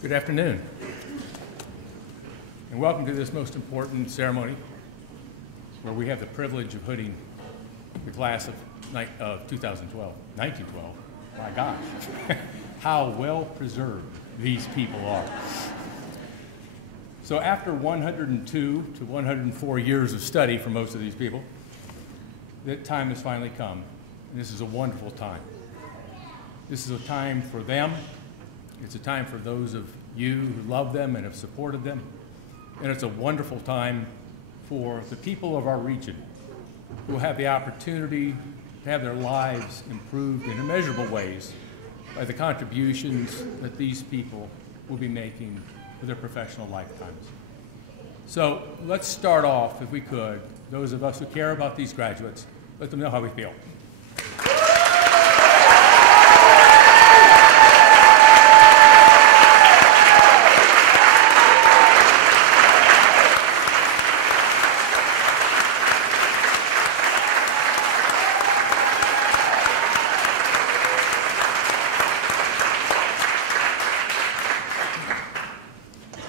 Good afternoon, and welcome to this most important ceremony where we have the privilege of hooding the class of 1912. My gosh, how well preserved these people are. So after 102 to 104 years of study for most of these people, that time has finally come, and this is a wonderful time. This is a time for them. It's a time for those of you who love them and have supported them. And it's a wonderful time for the people of our region who have the opportunity to have their lives improved in immeasurable ways by the contributions that these people will be making for their professional lifetimes. So let's start off, if we could, those of us who care about these graduates, let them know how we feel.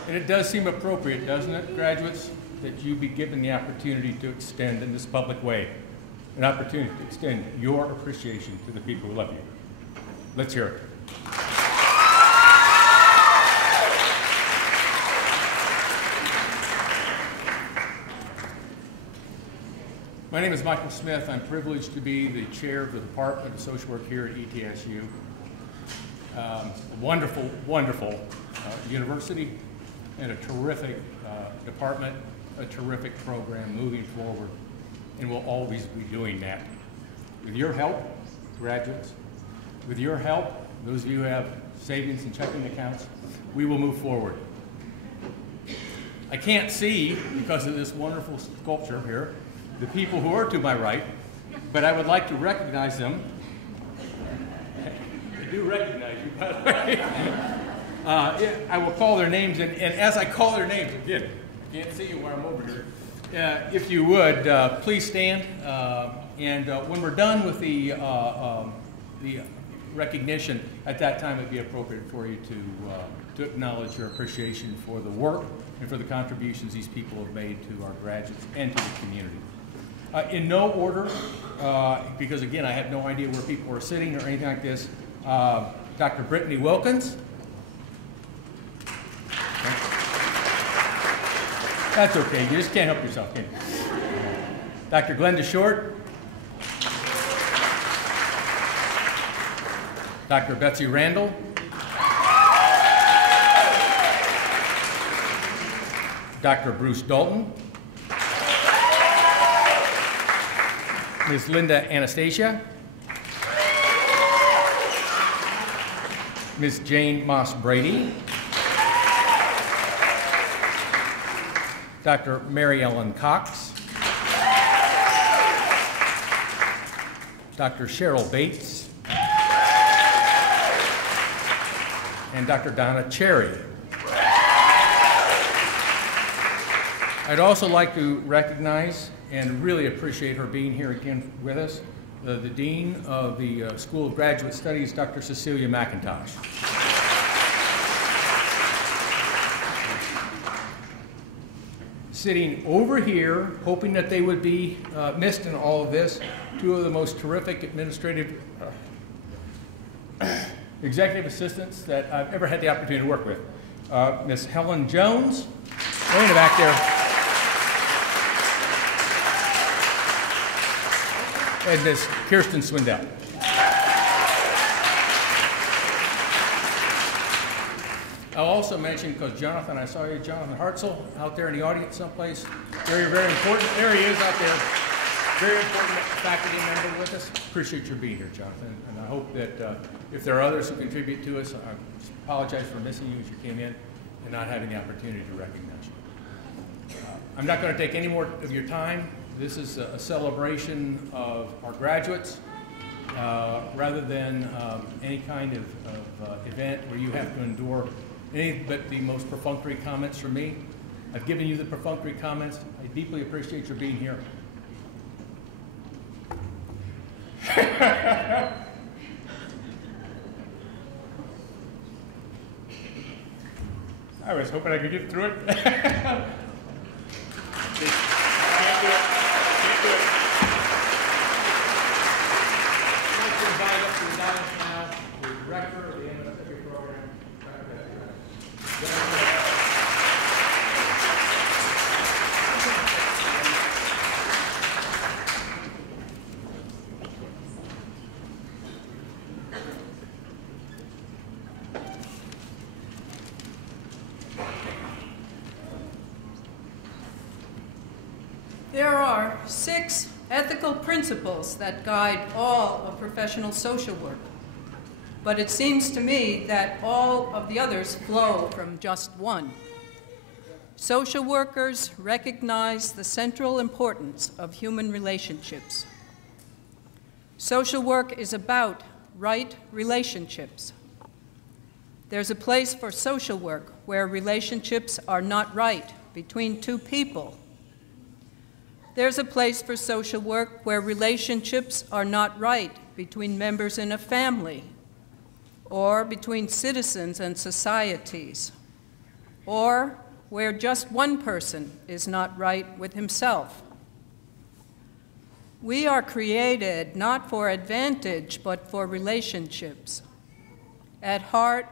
And it does seem appropriate, doesn't it, graduates, that you be given the opportunity to extend in this public way, an opportunity to extend your appreciation to the people who love you. Let's hear it. My name is Michael Smith. I'm privileged to be the chair of the Department of Social Work here at ETSU. A wonderful, wonderful university and a terrific department, a terrific program moving forward, and we'll always be doing that. With your help, graduates, with your help, those of you who have savings and checking accounts, we will move forward. I can't see, because of this wonderful sculpture here, the people who are to my right, but I would like to recognize them. I do recognize you, by the way. I will call their names, and as I call their names, again, can't see you where I'm over here. If you would, please stand, and when we're done with the recognition, at that time it'd be appropriate for you to acknowledge your appreciation for the work and for the contributions these people have made to our graduates and to the community. In no order, because again, I have no idea where people are sitting or anything like this, Dr. Brittany Wilkins. That's okay, you just can't help yourself, can you? Dr. Glenda Short. Dr. Betsy Randall. Dr. Bruce Dalton. Ms. Linda Anastasia. Ms. Jane Moss Brady. Dr. Mary Ellen Cox. Dr. Cheryl Bates. And Dr. Donna Cherry. I'd also like to recognize and really appreciate her being here again with us, the Dean of the School of Graduate Studies, Dr. Cecilia McIntosh. Sitting over here, hoping that they would be missed in all of this, two of the most terrific administrative executive assistants that I've ever had the opportunity to work with. Ms. Helen Jones, way in the back there. And Ms. Kirsten Swindell. I'll also mention, because Jonathan, I saw you, Jonathan Hartzell, out there in the audience someplace. Very, very important. There he is out there. Very important faculty member with us. Appreciate your being here, Jonathan. And I hope that if there are others who contribute to us, I apologize for missing you as you came in and not having the opportunity to recognize you. I'm not going to take any more of your time. This is a celebration of our graduates rather than any kind of event where you have to endure any but the most perfunctory comments from me. I've given you the perfunctory comments. I deeply appreciate your being here. I was hoping I could get through it. Can't do it. Can't do it. I'd like to invite up to the audience now the director of the MSW program. There are 6 ethical principles that guide all of professional social work, but it seems to me that all of the others flow from just one. Social workers recognize the central importance of human relationships. Social work is about right relationships. There's a place for social work where relationships are not right between 2 people. There's a place for social work where relationships are not right between members in a family, or between citizens and societies, or where just one person is not right with himself. We are created not for advantage, but for relationships. At heart,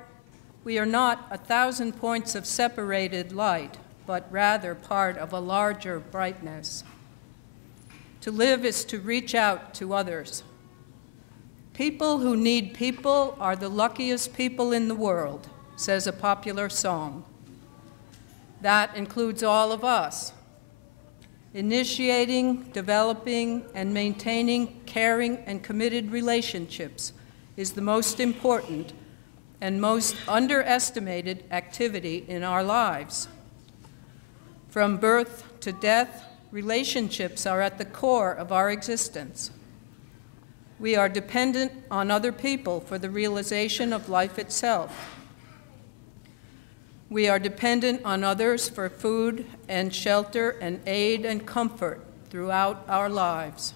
we are not 1,000 points of separated light, but rather part of a larger brightness. To live is to reach out to others. People who need people are the luckiest people in the world, says a popular song. That includes all of us. Initiating, developing, and maintaining caring and committed relationships is the most important and most underestimated activity in our lives. From birth to death, relationships are at the core of our existence. We are dependent on other people for the realization of life itself. We are dependent on others for food and shelter and aid and comfort throughout our lives.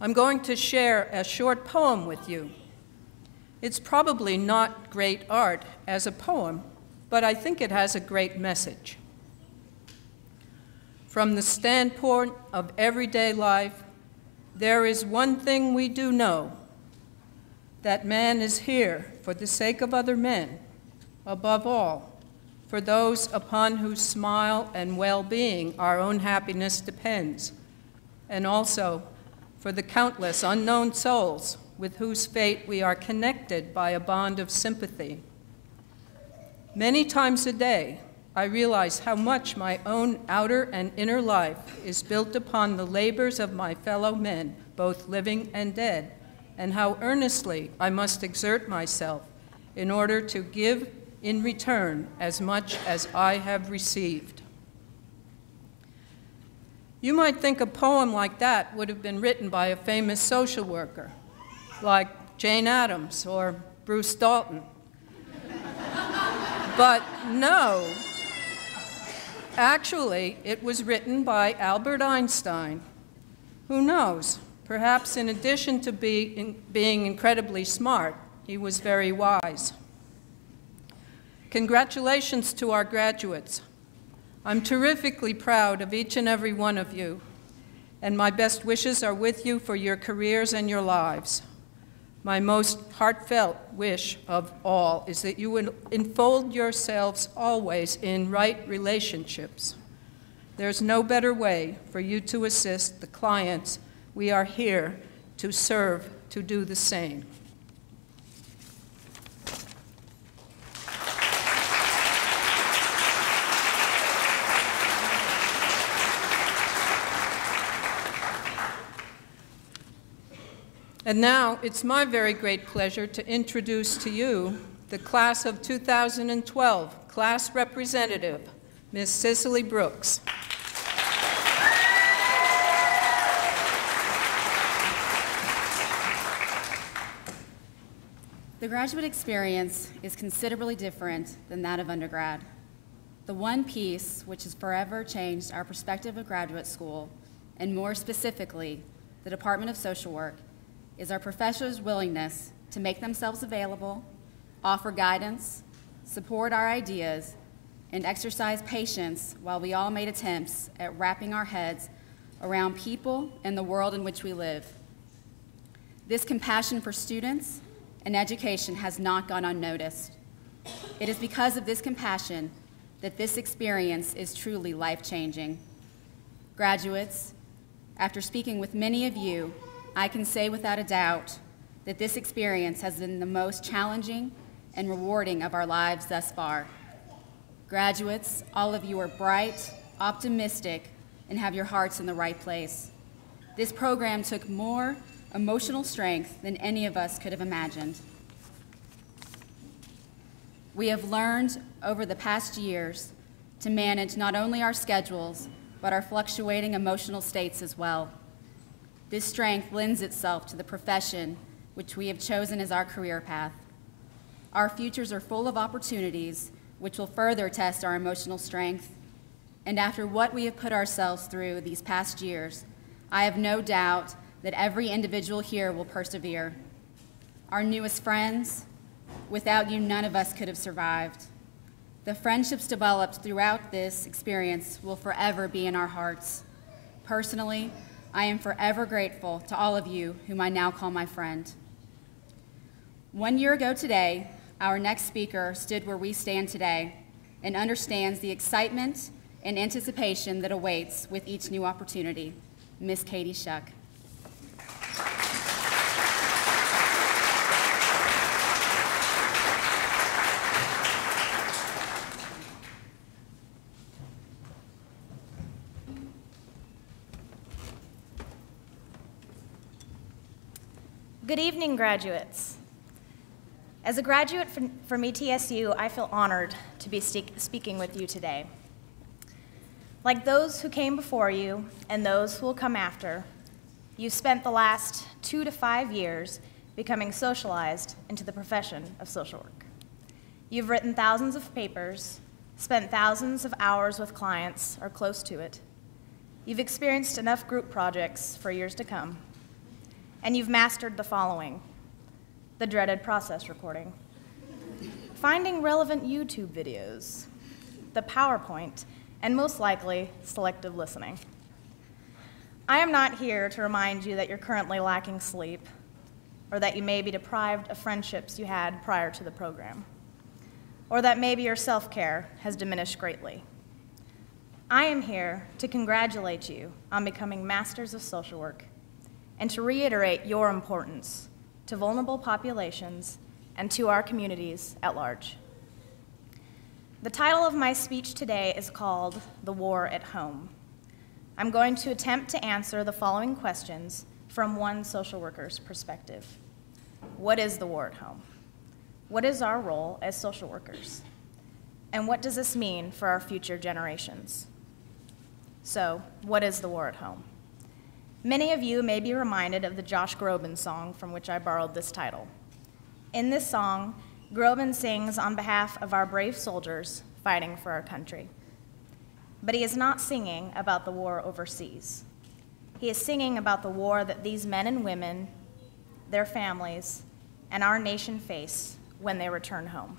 I'm going to share a short poem with you. It's probably not great art as a poem, but I think it has a great message. From the standpoint of everyday life, there is one thing we do know, that man is here for the sake of other men, above all, for those upon whose smile and well-being our own happiness depends, and also for the countless unknown souls with whose fate we are connected by a bond of sympathy. Many times a day, I realize how much my own outer and inner life is built upon the labors of my fellow men, both living and dead, and how earnestly I must exert myself in order to give in return as much as I have received. You might think a poem like that would have been written by a famous social worker, like Jane Addams or Bruce Dalton. But no. Actually, it was written by Albert Einstein. Who knows? Perhaps in addition to being incredibly smart, he was very wise. Congratulations to our graduates. I'm terrifically proud of each and every one of you, and my best wishes are with you for your careers and your lives. My most heartfelt wish of all is that you would enfold yourselves always in right relationships. There's no better way for you to assist the clients we are here to serve to do the same. And now, it's my very great pleasure to introduce to you the class of 2012 class representative, Ms. Cicely Brooks. The graduate experience is considerably different than that of undergrad. The one piece which has forever changed our perspective of graduate school, and more specifically, the Department of Social Work, is our professors' willingness to make themselves available, offer guidance, support our ideas, and exercise patience while we all made attempts at wrapping our heads around people and the world in which we live. This compassion for students and education has not gone unnoticed. It is because of this compassion that this experience is truly life-changing. Graduates, after speaking with many of you, I can say without a doubt that this experience has been the most challenging and rewarding of our lives thus far. Graduates, all of you are bright, optimistic, and have your hearts in the right place. This program took more emotional strength than any of us could have imagined. We have learned over the past years to manage not only our schedules, but our fluctuating emotional states as well. This strength lends itself to the profession which we have chosen as our career path. Our futures are full of opportunities which will further test our emotional strength. And after what we have put ourselves through these past years, I have no doubt that every individual here will persevere. Our newest friends, without you, none of us could have survived. The friendships developed throughout this experience will forever be in our hearts. Personally, I am forever grateful to all of you whom I now call my friend. 1 year ago today, our next speaker stood where we stand today and understands the excitement and anticipation that awaits with each new opportunity. Miss Katie Shuck. Good evening, graduates. As a graduate from ETSU, I feel honored to be speaking with you today. Like those who came before you and those who will come after, you've spent the last 2 to 5 years becoming socialized into the profession of social work. You've written thousands of papers, spent thousands of hours with clients or close to it. You've experienced enough group projects for years to come. And you've mastered the following: the dreaded process recording, finding relevant YouTube videos, the PowerPoint, and most likely, selective listening. I am not here to remind you that you're currently lacking sleep or that you may be deprived of friendships you had prior to the program, or that maybe your self-care has diminished greatly. I am here to congratulate you on becoming masters of social work and to reiterate your importance to vulnerable populations and to our communities at large. The title of my speech today is called The War at Home. I'm going to attempt to answer the following questions from one social worker's perspective. What is the war at home? What is our role as social workers? And what does this mean for our future generations? So, what is the war at home? Many of you may be reminded of the Josh Groban song from which I borrowed this title. In this song, Groban sings on behalf of our brave soldiers fighting for our country. But he is not singing about the war overseas. He is singing about the war that these men and women, their families, and our nation face when they return home.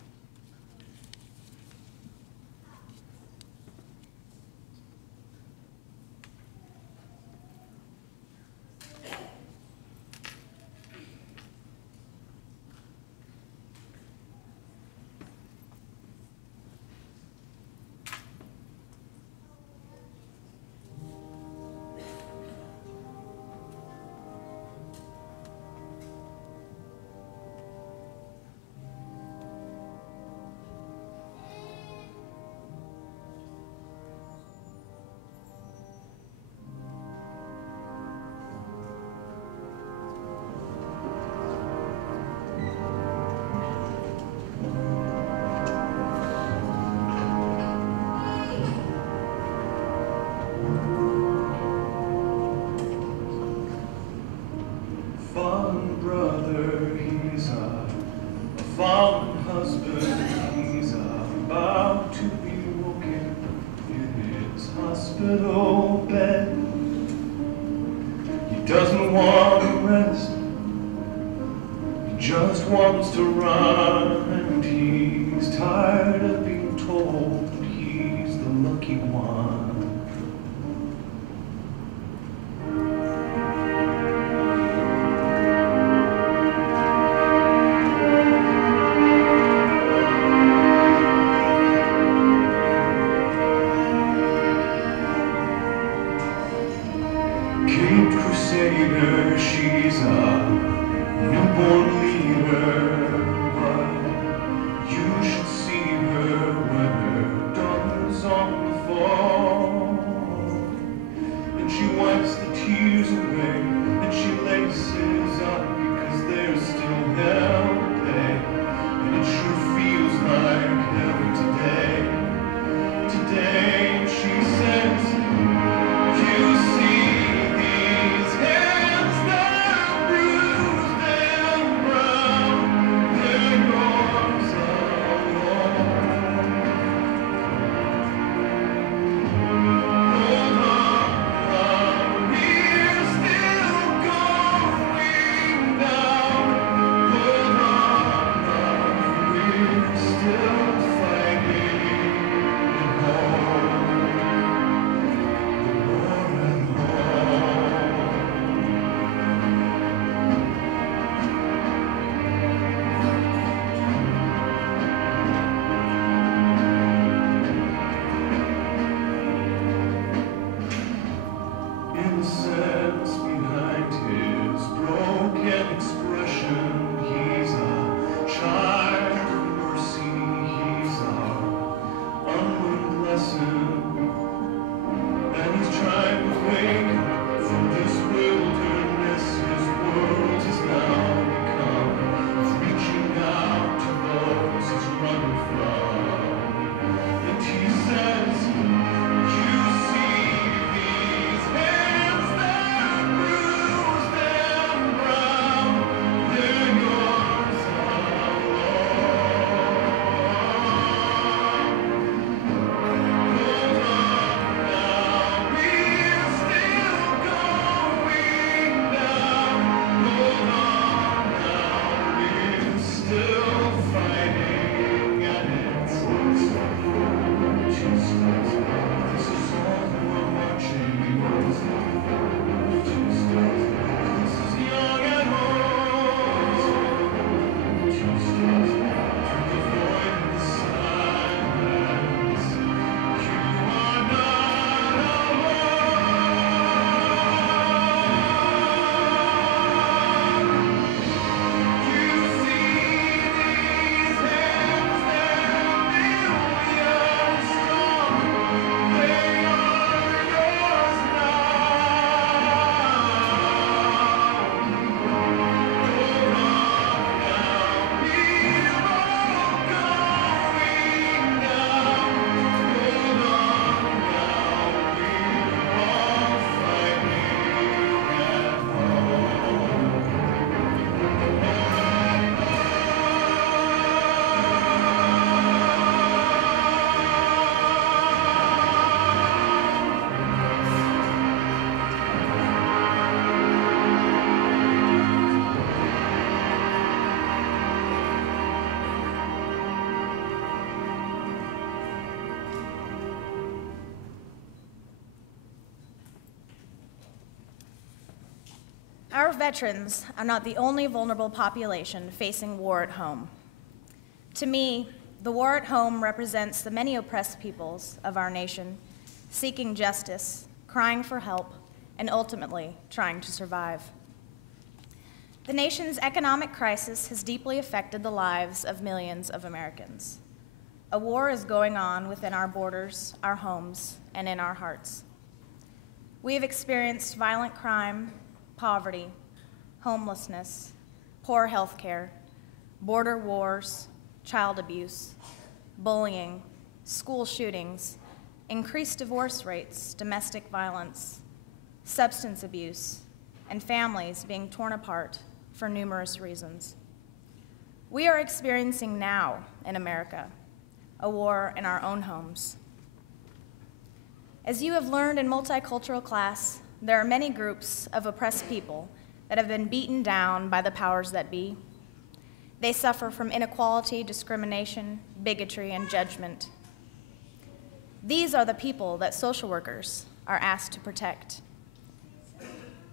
Just wants to run and he's tired of being told he's the lucky one. Caped Crusader, she's a newborn leader, but you should see her when her daughter's on the fall. And she wipes the tears away, and she laces up because there's still hell to pay. And it sure feels like heaven today. Today, she says, you see these hands that bruised and brown, they're yours alone. Hold on, we're still going down. Hold on, we're still fighting at home. Innocence behind his broken expression. He's a child of mercy. He's our unlearned lesson. And he's trying to wake up from this wilderness his world has now become. He's reaching out to those he's running from. And he says, you see these hands that bruised and brown, they're yours alone. Hold on now, we're still going down. Hold on now, we're still fighting, and it's this is all we're watching. This is young at home. Through the void and the silence, you are not alone. You see these hands, they're million strong. They are yours now. Hold on now, we're all going down. Hold on now, we're all fighting at home. Our veterans are not the only vulnerable population facing war at home. To me, the war at home represents the many oppressed peoples of our nation seeking justice, crying for help, and ultimately trying to survive. The nation's economic crisis has deeply affected the lives of millions of Americans. A war is going on within our borders, our homes, and in our hearts. We have experienced violent crime, poverty, homelessness, poor health care, border wars, child abuse, bullying, school shootings, increased divorce rates, domestic violence, substance abuse, and families being torn apart for numerous reasons. We are experiencing now in America a war in our own homes. As you have learned in multicultural class, there are many groups of oppressed people that have been beaten down by the powers that be. They suffer from inequality, discrimination, bigotry, and judgment. These are the people that social workers are asked to protect.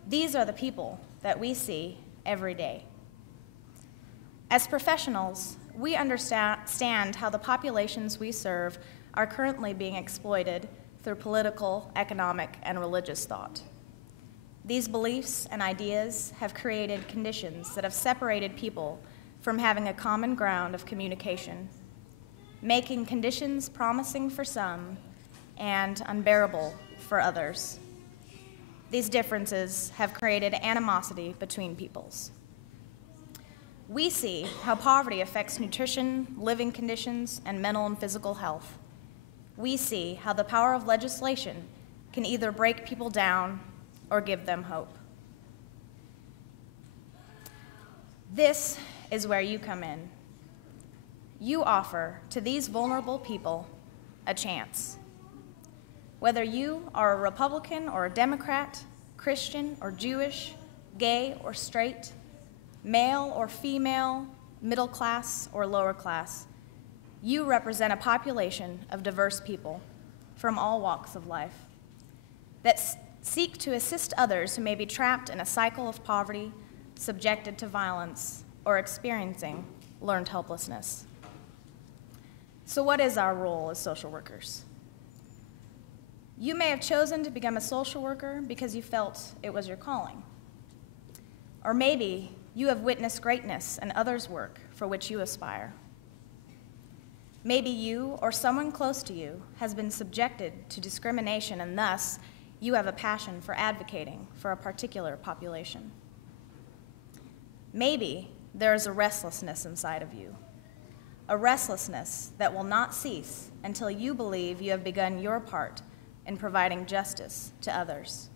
These are the people that we see every day. As professionals, we understand how the populations we serve are currently being exploited through political, economic, and religious thought. These beliefs and ideas have created conditions that have separated people from having a common ground of communication, making conditions promising for some and unbearable for others. These differences have created animosity between peoples. We see how poverty affects nutrition, living conditions, and mental and physical health. We see how the power of legislation can either break people down or give them hope. This is where you come in. You offer to these vulnerable people a chance. Whether you are a Republican or a Democrat, Christian or Jewish, gay or straight, male or female, middle class or lower class, you represent a population of diverse people from all walks of life that seek to assist others who may be trapped in a cycle of poverty, subjected to violence, or experiencing learned helplessness. So what is our role as social workers? You may have chosen to become a social worker because you felt it was your calling. Or maybe you have witnessed greatness in others' work for which you aspire. Maybe you or someone close to you has been subjected to discrimination, and thus you have a passion for advocating for a particular population. Maybe there is a restlessness inside of you, a restlessness that will not cease until you believe you have begun your part in providing justice to others.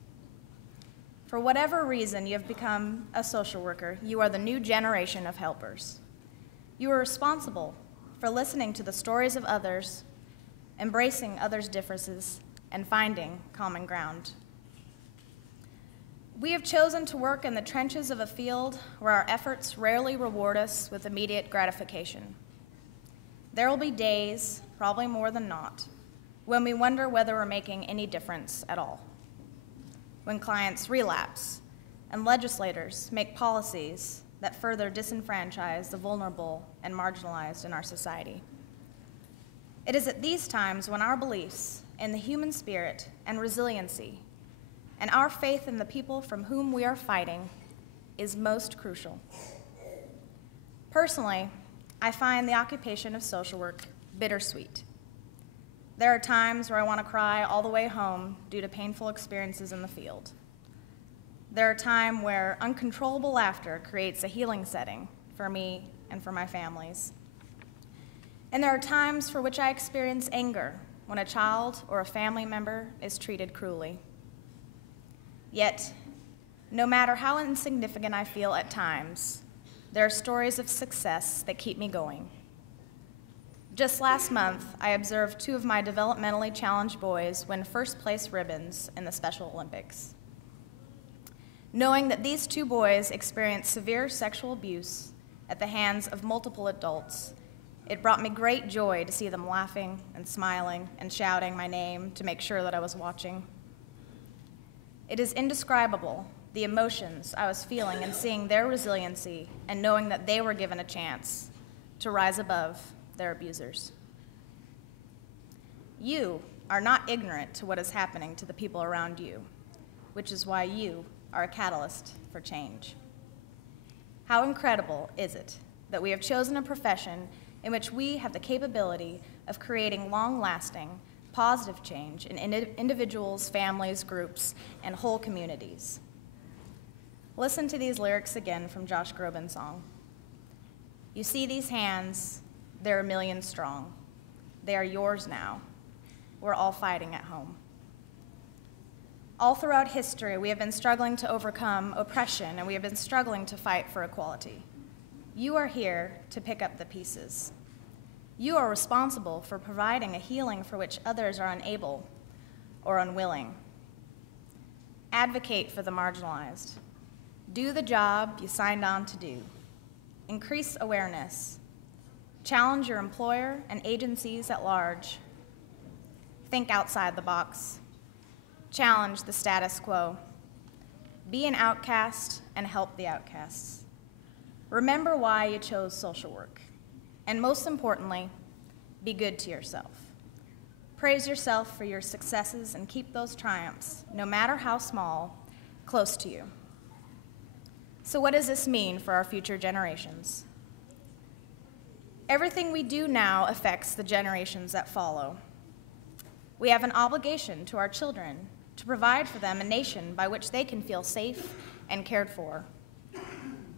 For whatever reason you have become a social worker, you are the new generation of helpers. You are responsible for listening to the stories of others, embracing others' differences, and finding common ground. We have chosen to work in the trenches of a field where our efforts rarely reward us with immediate gratification. There will be days, probably more than not, when we wonder whether we're making any difference at all. When clients relapse and legislators make policies that further disenfranchise the vulnerable and marginalized in our society. It is at these times when our beliefs in the human spirit and resiliency and our faith in the people from whom we are fighting is most crucial. Personally, I find the occupation of social work bittersweet. There are times where I want to cry all the way home due to painful experiences in the field. There are times where uncontrollable laughter creates a healing setting for me and for my families. And there are times for which I experience anger when a child or a family member is treated cruelly. Yet, no matter how insignificant I feel at times, there are stories of success that keep me going. Just last month, I observed 2 of my developmentally challenged boys win first-place ribbons in the Special Olympics. Knowing that these 2 boys experienced severe sexual abuse at the hands of multiple adults, it brought me great joy to see them laughing and smiling and shouting my name to make sure that I was watching. It is indescribable, the emotions I was feeling in seeing their resiliency and knowing that they were given a chance to rise above their abusers. You are not ignorant to what is happening to the people around you, which is why you are a catalyst for change. How incredible is it that we have chosen a profession in which we have the capability of creating long-lasting, positive change in individuals, families, groups, and whole communities. Listen to these lyrics again from Josh Groban's song. You see these hands, they're 1 million strong. They are yours now. We're all fighting at home. All throughout history, we have been struggling to overcome oppression, and we have been struggling to fight for equality. You are here to pick up the pieces. You are responsible for providing a healing for which others are unable or unwilling. Advocate for the marginalized. Do the job you signed on to do. increase awareness, challenge your employer and agencies at large, think outside the box, challenge the status quo, be an outcast and help the outcasts. Remember why you chose social work, and most importantly, be good to yourself. Praise yourself for your successes and keep those triumphs, no matter how small, close to you. So what does this mean for our future generations? Everything we do now affects the generations that follow. We have an obligation to our children to provide for them a nation by which they can feel safe and cared for.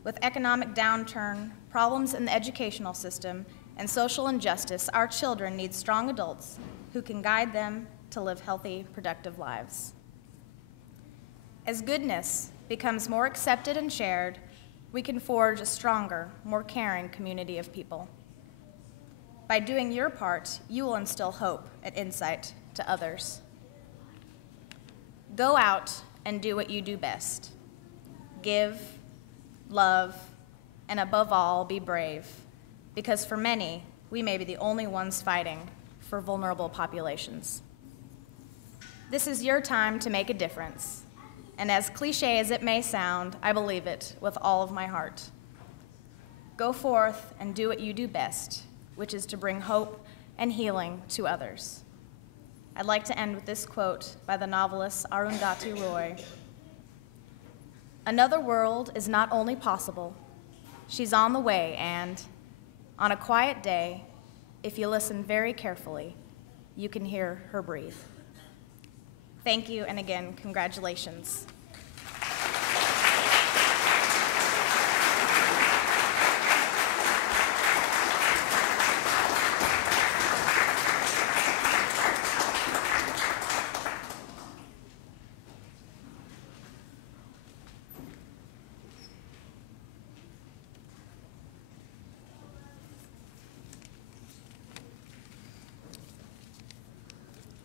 With economic downturn, problems in the educational system, and social injustice, our children need strong adults who can guide them to live healthy, productive lives. As goodness becomes more accepted and shared, we can forge a stronger, more caring community of people. By doing your part, you will instill hope and insight to others. Go out and do what you do best. Give, love, and above all, be brave, because for many, we may be the only ones fighting for vulnerable populations. This is your time to make a difference, and as cliche as it may sound, I believe it with all of my heart. Go forth and do what you do best, which is to bring hope and healing to others. I'd like to end with this quote by the novelist Arundhati Roy. "Another world is not only possible, she's on the way, and on a quiet day, if you listen very carefully, you can hear her breathe." Thank you, and again, congratulations.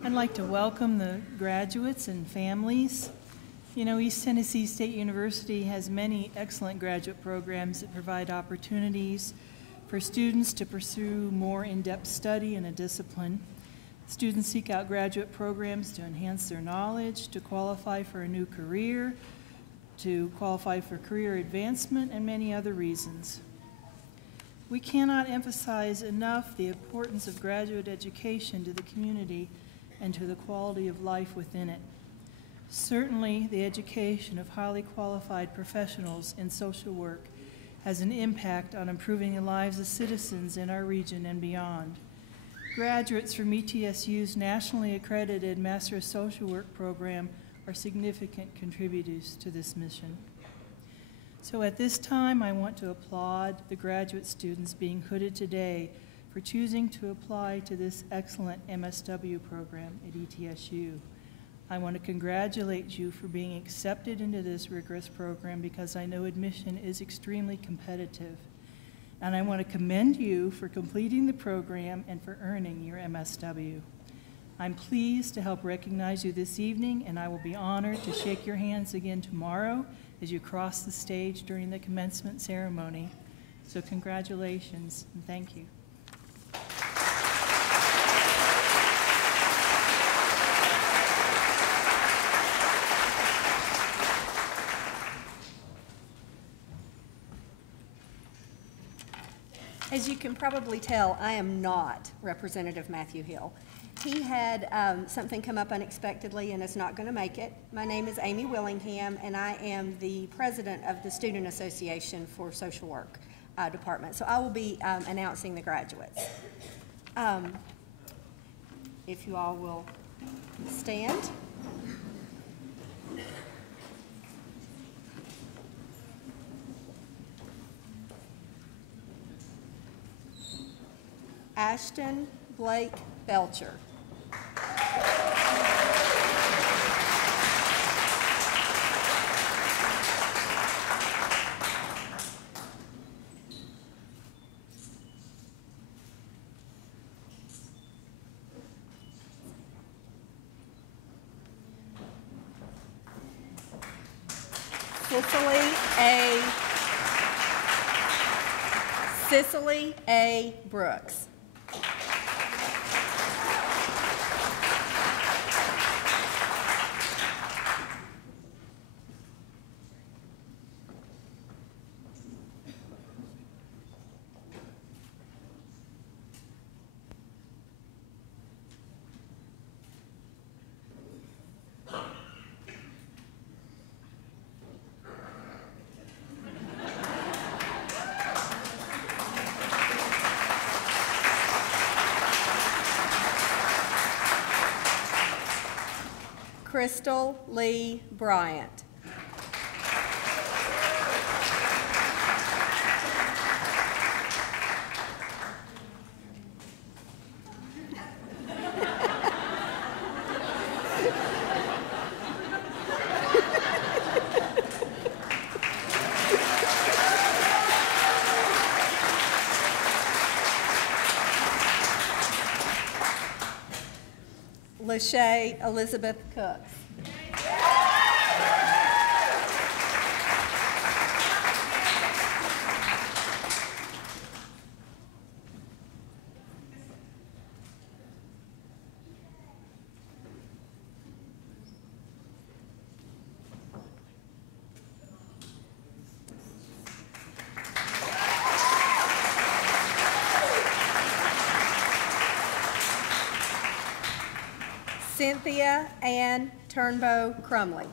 I'd like to welcome the graduates and families. You know, East Tennessee State University has many excellent graduate programs that provide opportunities for students to pursue more in-depth study in a discipline. Students seek out graduate programs to enhance their knowledge, to qualify for a new career, to qualify for career advancement, and many other reasons. We cannot emphasize enough the importance of graduate education to the community and to the quality of life within it. Certainly, the education of highly qualified professionals in social work has an impact on improving the lives of citizens in our region and beyond. Graduates from ETSU's nationally accredited Master of Social Work program are significant contributors to this mission. So at this time, I want to applaud the graduate students being hooded today for choosing to apply to this excellent MSW program at ETSU. I want to congratulate you for being accepted into this rigorous program because I know admission is extremely competitive. And I want to commend you for completing the program and for earning your MSW. I'm pleased to help recognize you this evening, and I will be honored to shake your hands again tomorrow as you cross the stage during the commencement ceremony. So congratulations and thank you. As you can probably tell, I am not Representative Matthew Hill. He had something come up unexpectedly and is not going to make it. My name is Amy Willingham, and I am the president of the Student Association for Social Work Department. So I will be announcing the graduates. If you all will stand. Ashton Blake Belcher. Cicely A. Cicely A. Brooks. Crystal Lee Bryant. Lachey Elizabeth Cooks. Cynthia Ann Turnbow Crumley.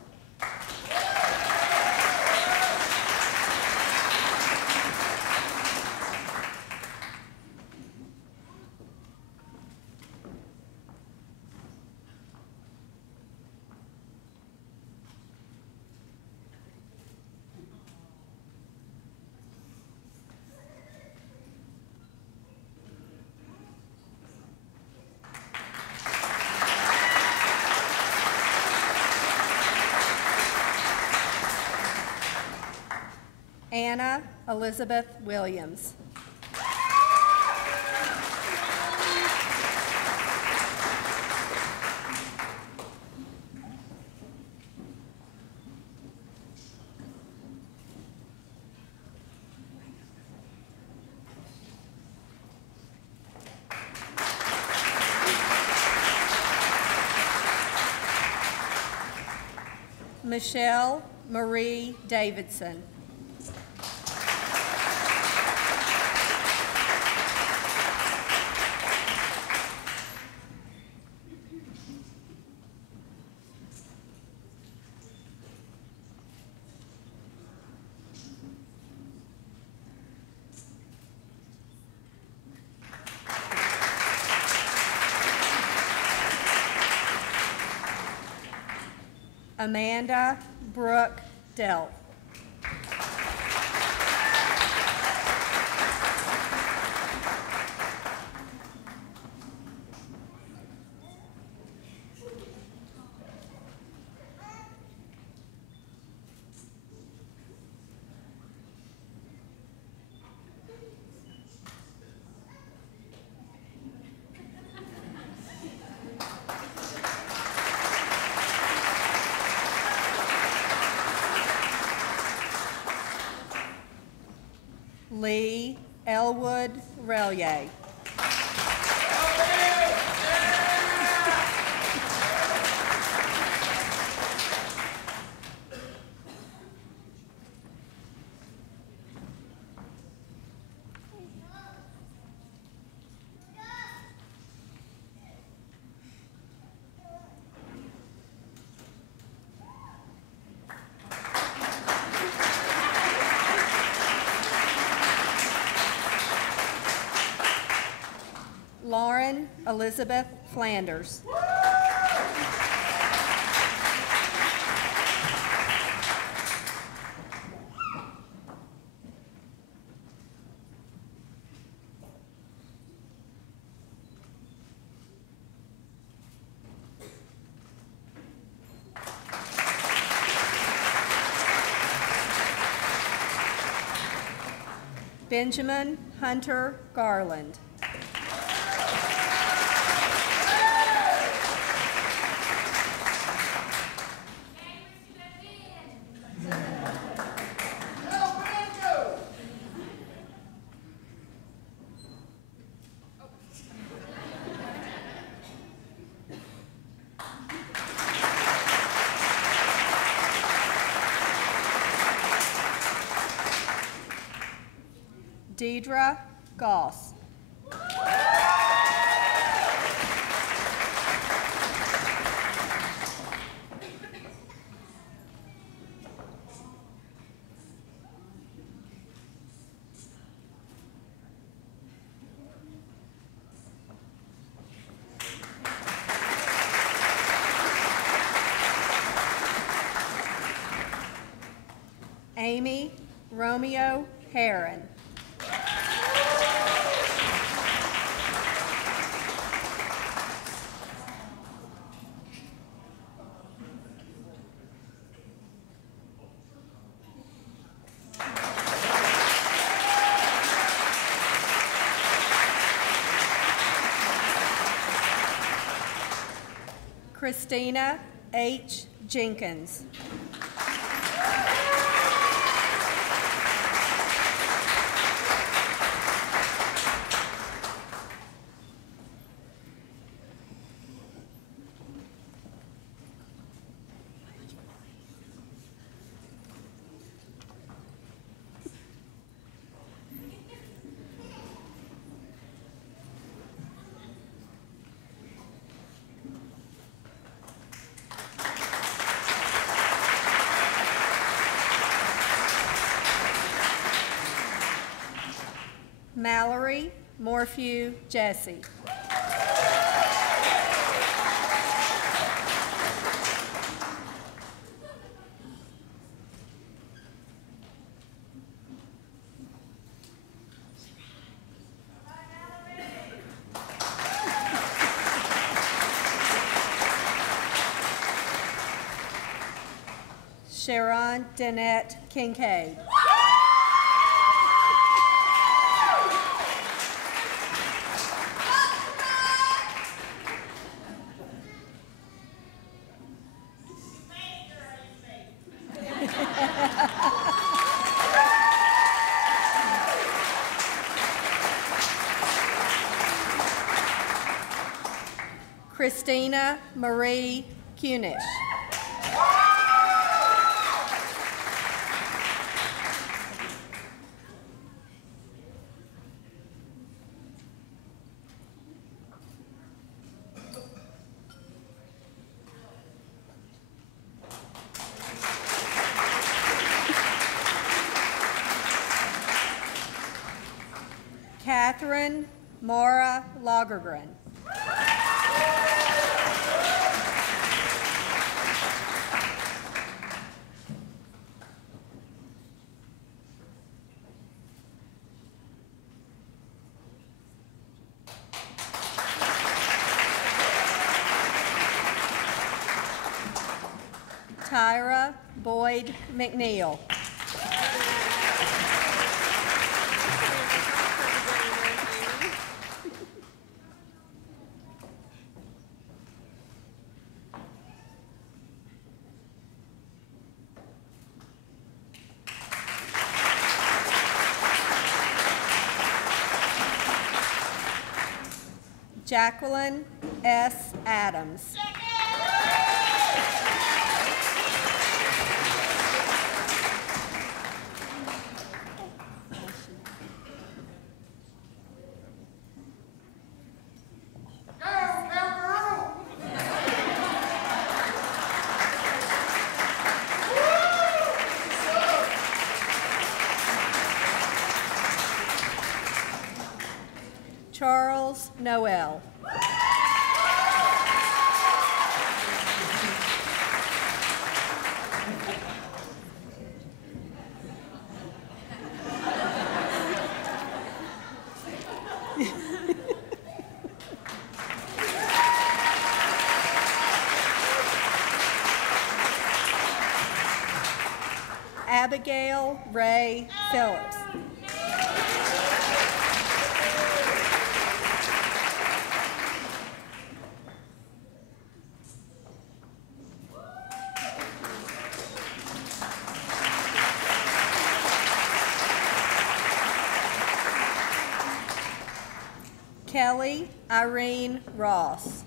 Anna Elizabeth Williams. Michelle Marie Davidson. Amanda Brooke Delp. Lee Elwood Relier. Lauren Elizabeth Flanders. Benjamin Hunter Garland. Deidre Goss. Amy Romeo Heron. Christina H. Jenkins. Mallory Morphew Jesse. Sharon Danette Kincaid. Christina Marie Kunish. Catherine Mara Lagergren. Tyra Boyd McNeil. Jacqueline S. Adams. Charles Noel. Abigail Ray Phillips. Kelly Irene Ross.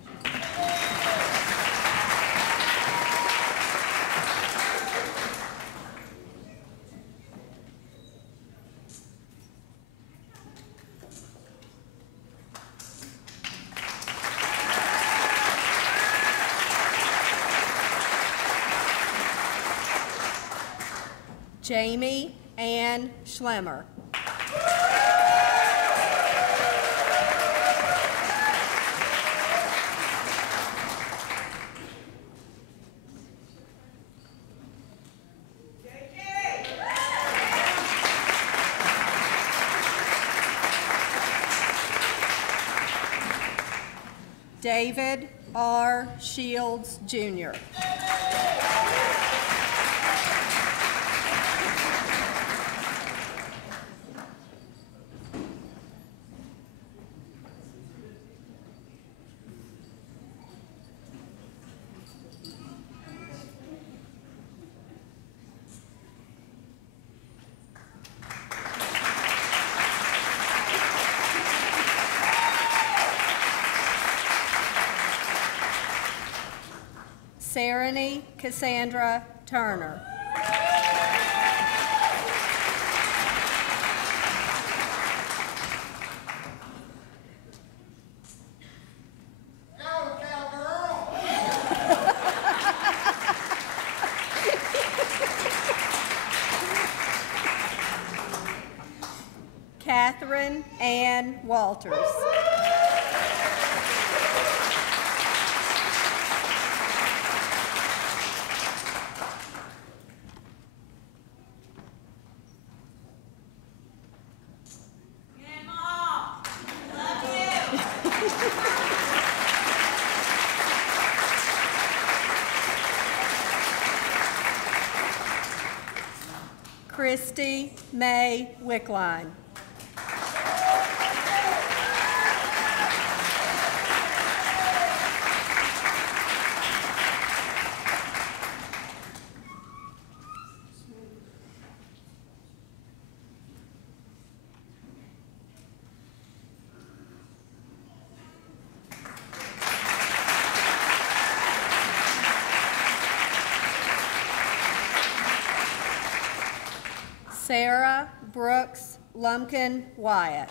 Jamie Ann Schlemmer. David R. Shields, Jr. Sarany Cassandra Turner. Catherine Ann Walters. Christy May Wickline. Sarah Brooks Lumpkin Wyatt.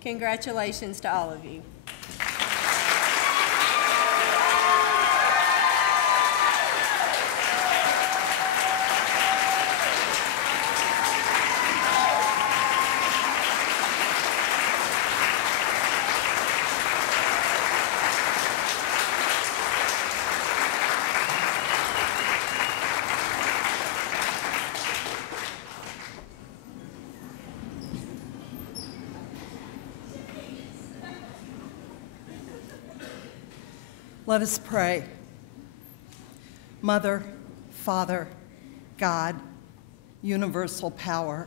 Congratulations to all of you. Let us pray. Mother, Father, God, universal power,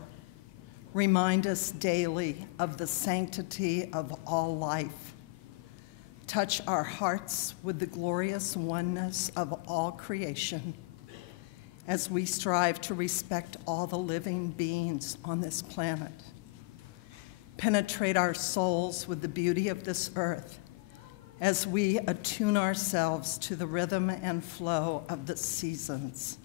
remind us daily of the sanctity of all life. Touch our hearts with the glorious oneness of all creation as we strive to respect all the living beings on this planet. Penetrate our souls with the beauty of this earth as we attune ourselves to the rhythm and flow of the seasons.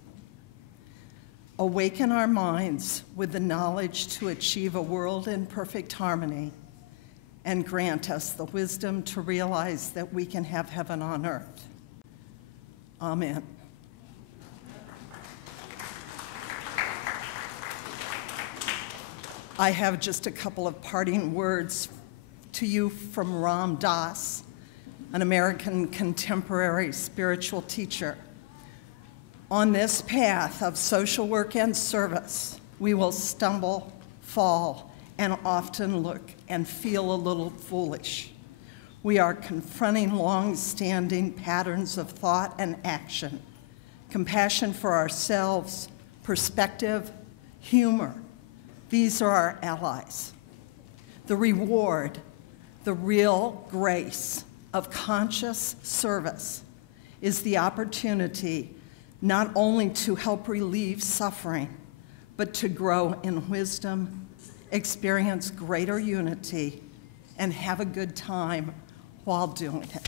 Awaken our minds with the knowledge to achieve a world in perfect harmony, and grant us the wisdom to realize that we can have heaven on earth. Amen. I have just a couple of parting words to you from Ram Dass, an American contemporary spiritual teacher. On this path of social work and service, we will stumble, fall, and often look and feel a little foolish. We are confronting long-standing patterns of thought and action, compassion for ourselves, perspective, humor. These are our allies. The reward, the real grace of conscious service is the opportunity not only to help relieve suffering, but to grow in wisdom, experience greater unity, and have a good time while doing it.